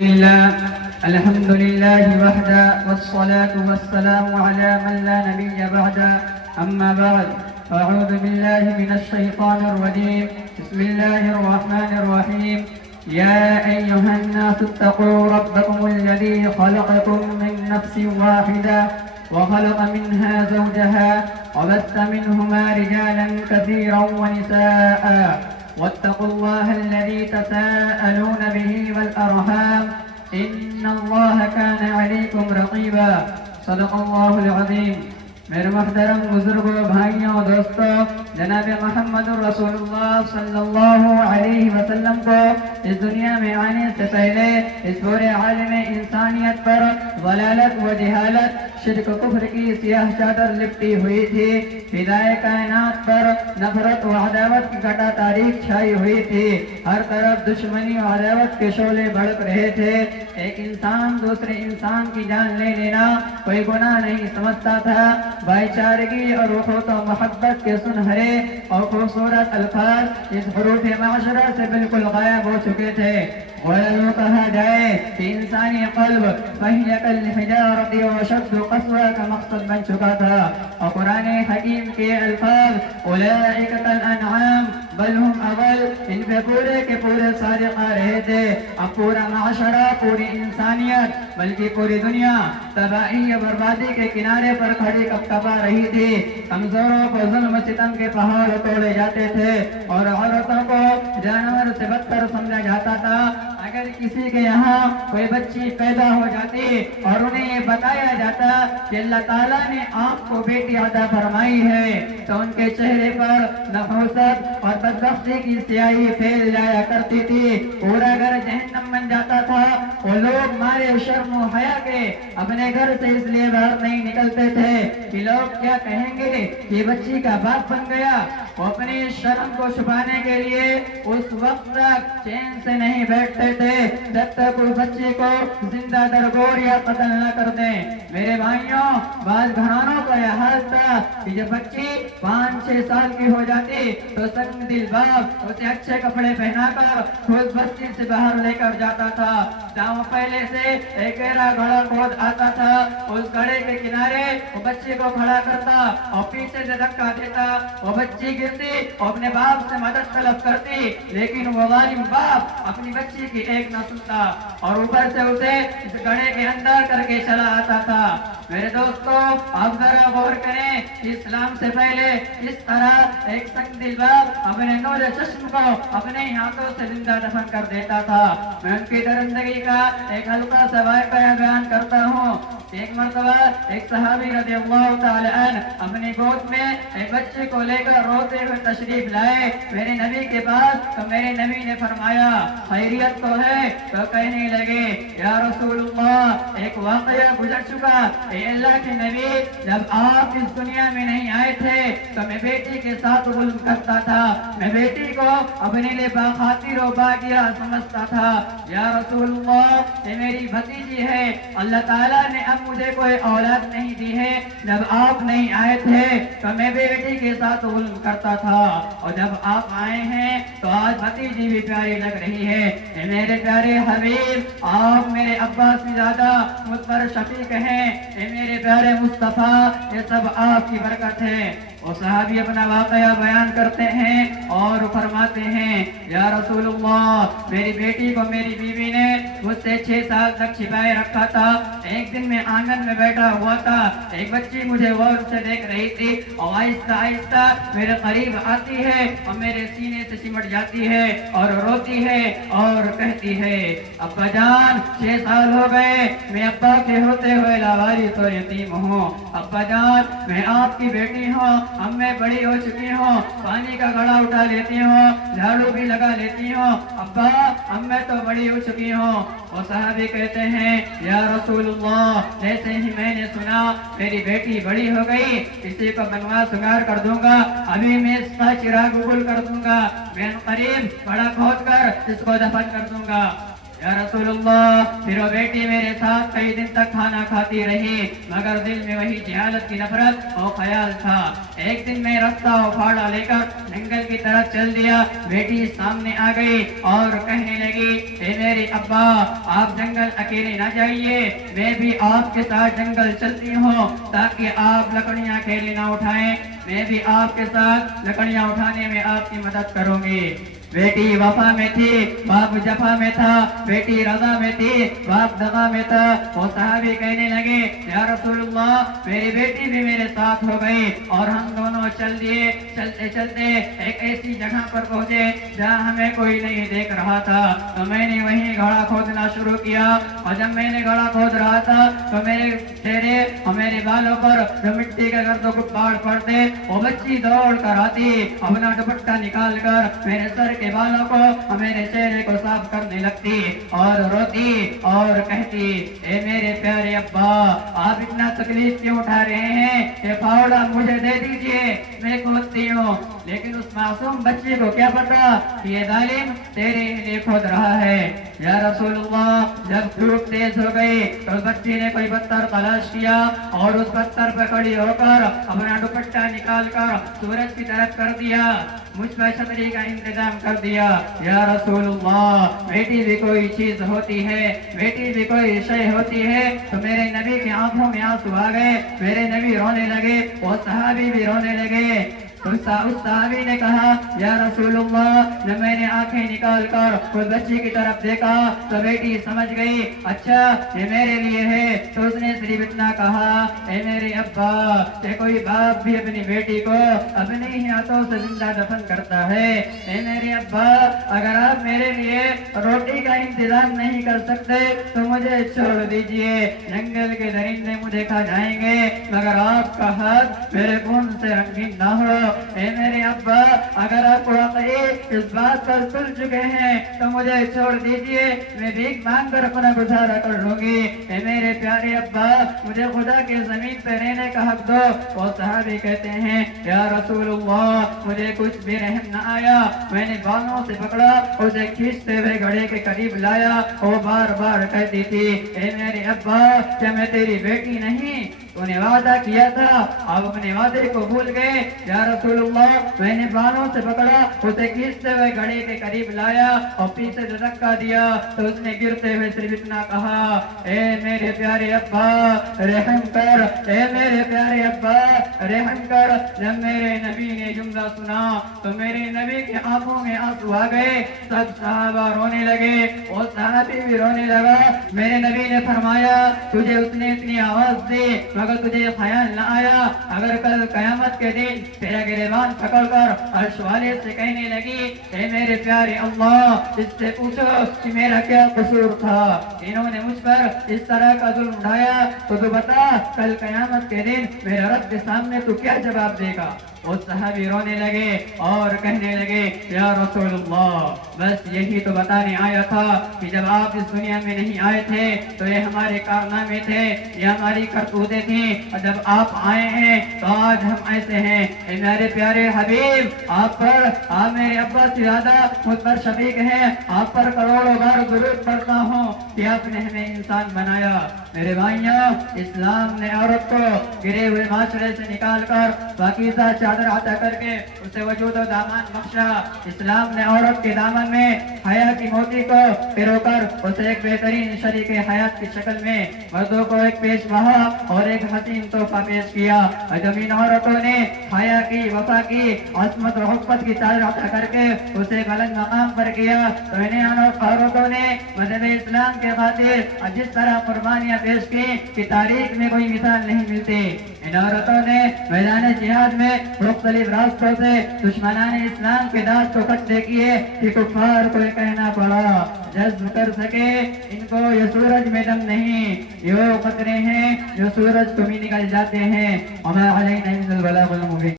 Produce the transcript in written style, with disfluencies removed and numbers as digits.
الحمد لله وحده والصلاة والسلام على من لا نبي بعده أما بعد أعوذ بالله من الشيطان الرجيم بسم الله الرحمن الرحيم يا أيها الناس اتقوا ربكم الذي خلقكم من نفس واحدة وخلق منها زوجها وبث منهما رجالا كثيرا ونساء واتقوا الله الذي تساءلون به والأرحام إن الله كان عليكم رقيبا صدق الله العظيم. میرے محترم بزرگوں، بھائیوں، دوستوں، جناب محمد رسول اللہ صلی اللہ علیہ وسلم کو اس دنیا میں آنے سے پہلے اس پورے عالم انسانیت پر ضلالت و جہالت، شرک و کفر کی سیاہ چادر لپٹی ہوئی تھی. فضائے کائنات پر نفرت و عداوت کی گٹا تاریخ چھائی ہوئی تھی. ہر طرف دشمنی و عداوت کے شعلے بھڑک رہے تھے. ایک انسان دوسرے انسان کی جان لے لینا کوئی گناہ نہیں سمجھتا تھا. بھائی چارگی اور اخوت و محبت کے سنہرے اور خوبصورت الفاظ اس حروف معاشرہ سے بالکل غائب ہو چکے تھے. وَلَوْ کہا جائے کہ انسانی قلب فَهِيَ كَالْحِجَارَةِ وَشَدُّ قَسْوَةٍ کا مقصد بن چکا تھا. اور قرآن حکیم کے الفاظ أُولَئِكَ كَالْأَنْعَامِ بل ہم اول ان پہ پورے کے پورے صادق آ رہے تھے. اب پورا معاشرہ، پوری انسانیت بلکہ پوری دنیا تباہی و بربادی کے کنارے پر کھڑی کپکپا رہی تھی. کمزوروں کو ظلم و ستم کے پہاڑ توڑے جاتے تھے اور عورتوں کو جانور سے بدتر سمجھا جاتا تھا. اگر کسی کے یہاں کوئی بچی پیدا ہو جاتی اور انہیں یہ بتایا جاتا کہ اللہ تعالیٰ نے آپ کو بیٹی عطا فرمائی ہے تو ان کے چہرے پر نفوست اور بدبختی کی سیاہی پھیل جایا کرتی تھی. پورا گھر جہنم بن جاتا تھا. وہ لوگ مارے شرم و حیا کے اپنے گھر سے اس لیے باہر نہیں نکلتے تھے کہ لوگ کیا کہیں گے کہ بچی کا باپ بن گیا. وہ اپنی شرم کو چھپانے کے لیے اس وقت تک چین سے نہیں بیٹھتے تھے جب تک اس بچی کو زندہ درگور یا قتل نہ کر دیں. میرے بھائیوں، بعض گھرانوں کا یہ حال تھا کہ جب بچی 5-6 سال کی ہو جاتی تو سنگ دل باپ اسے اچھے کپڑے پہنا کر خود بستی سے باہر لے کر جاتا تھا. جہاں پہلے سے ایک گہرا گڑھا کھود آتا تھا، اس گڑھے کے کنارے وہ بچی کو کھڑا کرتا اور پیچھے سے دھکا دیتا. وہ بچی گرتی اور اپنے باپ سے مدد طلب کرتی، لیکن وہ ظالم باپ اپنی بچی کی ایک نہ سنتا اور اوپر سے اسے اس گڑھے کے اندر کر کے چلا آتا تھا. میرے دوستو، آپ ذرا غور کریں کہ اسلام سے پہلے اس طرح ایک سنگ دل باپ اپنے نور چشم کو اپنے ہاتھوں سے زندہ دفن کر دیتا تھا. میں ان کی درندگی کا ایک ہلکا سا واقعہ بیان کرتا ہوں. ایک مرتبہ ایک صحابی رضی اللہ تعالی عنہ اپنی گود میں ایک بچے کو لے کر روتے ہوئے تشریف لائے میرے نبی کے پاس. تو میرے نبی نے فرمایا خیریت تو ہے؟ تو کہنے لگے یا رسول اللہ، ایک واقعہ گزر چکا. اے اللہ کے نبی، جب آپ اس دنیا میں نہیں آئے تھے تو میں بیٹی کے ساتھ ظلم کرتا تھا. میں بیٹی کو اپنے لیے باخاطر و باگیرہ سمجھتا تھا. یا رسول اللہ، یہ میری بھتیجی ہے. اللہ تعالیٰ نے اب مجھے کوئی اولاد نہیں دی ہے. جب آپ نہیں آئے تھے تو میں بیٹی کے ساتھ ظلم کرتا تھا، اور جب آپ آئے ہیں تو آج بھتیجی بھی پیاری لگ رہی ہے. اے میرے پیارے حبیب، آپ میرے ابا سے زیادہ مجھ پر شفیق ہیں. اے میرے پیارے مصطفیٰ، یہ سب آپ کی برکت ہے. وہ صحابی اپنا واقعہ بیان کرتے ہیں اور فرماتے ہیں یا رسول اللہ، میری بیٹی کو میری بیوی نے مجھ سے 6 سال تک چھپائے رکھا تھا. ایک دن میں آنگن میں بیٹھا ہوا تھا، ایک بچی مجھے غور سے دیکھ رہی تھی اور آہستہ آہستہ میرے قریب آتی ہے اور میرے سینے سے سمٹ جاتی ہے اور روتی ہے اور کہتی ہے ابا جان، 6 سال ہو گئے میں ابا کے ہوتے ہوئے لاوارث اور یتیم ہوں. ابا جان، میں آپ کی بیٹی ہوں، اب میں بڑی ہو چکی ہوں، پانی کا گھڑا اٹھا لیتی ہوں، جھاڑو بھی لگا لیتی ہوں. ابا، اب میں تو بڑی ہو چکی ہوں. وہ صحابی کہتے ہیں یا رسول اللہ، جیسے ہی میں نے سنا میری بیٹی بڑی ہو گئی، اسی کو بنوا سنگار کر دوں گا، ابھی میں اس کا چراغ گل کر دوں گا، میں قریب بڑا کھود کر اس کو دفن کر دوں گا. یا رسول اللہ پھر وہ بیٹی میرے ساتھ کئی دن تک کھانا کھاتی رہی مگر دل میں وہی جہالت کی نفرت اور خیال تھا۔ ایک دن میں رستہ اپھاڑا لے کر جنگل کی طرف چل دیا۔ بیٹی سامنے آ گئی اور کہنے لگی اے میرے ابا آپ جنگل اکیلے نہ جائیے، میں بھی آپ کے ساتھ جنگل چلتی ہوں تاکہ آپ لکڑیاں اکیلے نہ اٹھائیں، میں بھی آپ کے ساتھ لکڑیاں اٹھانے میں آپ کی مدد کروں گی۔ بیٹی وفا میں تھی، باپ جفا میں تھا، بیٹی رضا میں تھی، باپ دغا میں تھا۔ وہ صحابی کہنے لگے یا رسول اللہ میری بیٹی بھی میرے ساتھ ہو گئی اور ہم دونوں چل دیے۔ چلتے چلتے ایک ایسی جگہ پر پہنچے جہاں ہمیں کوئی نہیں دیکھ رہا تھا، تو میں نے وہیں گڑھا کھودنا شروع کیا، اور جب میں نے گڑھا کھود رہا تھا تو میرے چہرے اور میرے بالوں پر جو مٹی کے گرد و غبار پڑتے، وہ بچی دوڑ کر آتی اپنا دوپٹہ نکال کر میرے سر کے بالوں کو اور میرے چہرے کو صاف کرنے لگتی اور روتی اور کہتی اے میرے پیارے ابا آپ اتنا تکلیف کیوں اٹھا رہے ہیں، یہ پھاوڑا مجھے دے دیجئے میں کھودتی ہوں۔ لیکن اس معصوم بچے کو کیا پتا کہ یہ ظالم تیرے لیے کھود رہا ہے۔ یا رسول اللہ جب دھوپ تیز ہو گئی تو اس بچی نے کوئی پتھر تلاش کیا اور اس پتھر پر کھڑی ہو کر اپنا دوپٹہ نکال کر سورج کی طرف کر دیا، مجھ پر چھتری کا انتظام کر دیا۔ یا رسول اللہ بیٹی بھی کوئی چیز ہوتی ہے، بیٹی بھی کوئی شے ہوتی ہے۔ تو میرے نبی کی آنکھوں میں آنسو آ گئے، میرے نبی رونے لگے، وہ صحابی بھی رونے لگے۔ اس صحابی نے کہا یا رسول اللہ جب میں نے آنکھیں نکال کر اس بچی کی طرف دیکھا تو بیٹی سمجھ گئی اچھا یہ میرے لیے ہے، تو اس نے صرف اتنا کہا اے میرے ابا کہ کوئی باپ بھی اپنی بیٹی کو اپنے ہی ہاتھوں سے زندہ دفن کرتا ہے، اے میرے ابا اگر آپ میرے لیے روٹی کا انتظام نہیں کر سکتے تو مجھے چھوڑ دیجئے، جنگل کے درندے مجھے کھا جائیں گے مگر آپ کا ہاتھ میرے خون سے رنگین نہ ہو۔ اے میرے ابا اگر آپ واقعی اس بات پر تل چکے ہیں تو مجھے چھوڑ دیجئے، میں بھیک مانگ کر اپنا گزارا کر لوں گی۔ اے میرے پیارے ابا مجھے خدا کے زمین پہ رہنے کا حق دو۔ وہ صحابی کہتے ہیں یا رسول اللہ مجھے کچھ بھی رحم نہ آیا، میں نے بالوں سے پکڑا اسے کھینچتے ہوئے گھڑے کے قریب لایا، وہ بار بار کہتی تھی اے میرے ابا کیا میں تیری بیٹی نہیں، تو نے وعدہ کیا تھا آپ اپنے وعدے کو بھول گئے۔ یا رسول اللہ میں نے بالوں سے پکڑا اسے کھینچتے ہوئے گھڑے کے قریب لایا اور پیچھے سے دھکا دیا تو اس نے گرتے ہوئے صرف اتنا کہا اے میرے پیارے ابا رحم کر، اے میرے پیارے ابا رحم کر۔ جب میرے نبی نے جملہ سنا تو میرے نبی کی آنکھوں میں آنسو آ گئے، سب صحابہ رونے لگے، وہ صحابی بھی رونے لگا۔ میرے نبی نے فرمایا تجھے اس نے اتنی آواز دی مگر تجھے خیال نہ آیا اگر کل قیامت کے دن تیرا گریبان پکڑ کر عرش والے سے کہنے لگی اے میرے پیارے اللہ اس سے پوچھو کہ میرا کیا قصور تھا، انہوں نے مجھ پر اس طرح کا ظلم اٹھایا، تو بتا کل قیامت کے دن میرے رب کے سامنے تو کیا جواب دے گا۔ وہ صحابی رونے لگے اور کہنے لگے یا رسول اللہ بس یہی تو بتانے آیا تھا کہ جب آپ اس دنیا میں نہیں آئے تھے تو یہ ہمارے کارنامے تھے، یہ ہماری کرتوتیں تھیں، اور جب آپ آئے ہیں تو آج ہم ایسے ہیں۔ اے میرے پیارے حبیب آپ میرے ابا سے زیادہ مجھ پر شفیق ہیں، آپ پر کروڑوں بار درود پڑھتا ہوں کہ آپ نے ہمیں انسان بنایا۔ میرے بھائیوں اسلام نے عورت کو گرے ہوئے معاشرے سے نکال کر پاکیزہ چادر عطا کر کے اسے وجود و دامان بخشا۔ اسلام نے عورت کے دامن میں حیا کی موتی کو پرو کر اسے ایک بہترین شریک حیات کی شکل میں مردوں کو ایک پیش بہا اور ایک حسین تحفہ پیش کیا۔ جب ان عورتوں نے حیا کی، وفا کی، عصمت و حفت کی چادر عطا کر کے اسے بلند مقام پر کیا تو انہیں عورتوں نے مذہب اسلام کے خاطر جس طرح قربانیاں پیش کی کہ تاریخ میں کوئی مثال نہیں ملتی۔ ان عورتوں نے میدان جہاد میں مختلف راستوں سے دشمنان اسلام کے دانت کو کٹے کیے کہ کفار کو کہنا پڑا جذب کر سکے ان کو یہ سورج میں دم نہیں، یہ قطرے ہیں جو سورج کو بھی نکل جاتے ہیں۔ وما علینا الا البلاغ المبین۔